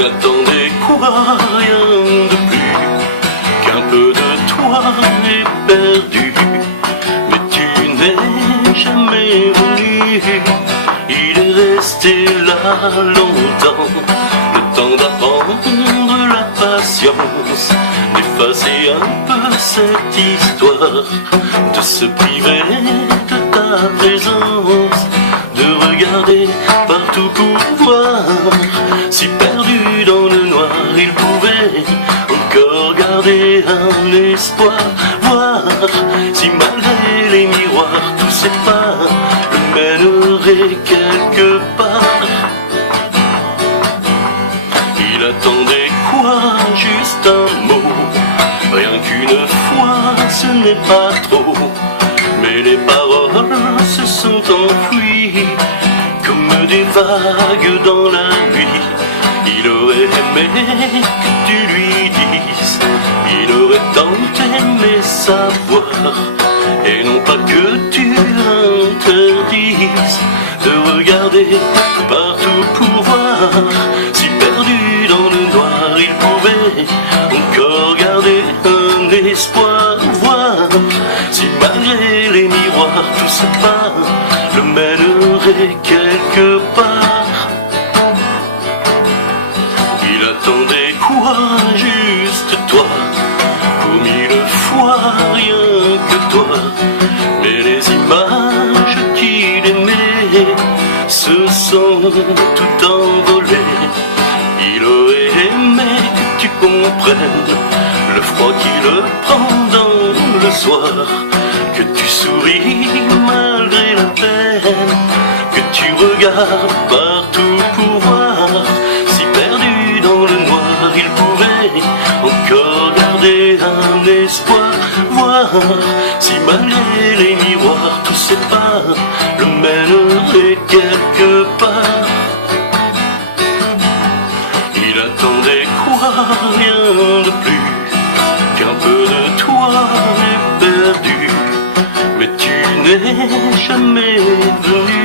Il attendait quoi, rien de plus qu'un peu de toi éperdu. Mais tu n'es jamais venu. Il est resté là longtemps, le temps d'apprendre la patience, d'effacer un peu cette histoire, de se priver de ta présence, de regarder partout pour voir si perdu dans le noir il pouvait encore garder un espoir, voir si malgré les miroirs tous ces pas le mènerait quelque part. Il attendait quoi? Juste un mot, rien qu'une fois, ce n'est pas trop. Mais les paroles se sont enfuies comme des vagues dans la nuit. Il aurait aimé que tu lui dises, il aurait tant aimé savoir, et non pas que tu interdises de regarder partout pour voir si perdu dans le noir il pouvait encore garder un espoir, voir si malgré les miroirs tous ces pas le mènerait quelque part. Il attendait quoi? Juste toi, pour 1000 fois rien que toi. Mais les images qu'il aimait se sont tout envolées. Il aurait aimé que tu comprennes le froid qui le prend dans le soir, que tu souris malgré la peine, que tu regardes partout pour voir si perdu dans le noir il pouvait encore garder un espoir, voir si malgré les miroirs tous ces pas le mènerait quelque part. Il attendait quoi? Rien de plus qu'un peu de toi éperdu. Mais tu n'es jamais venu.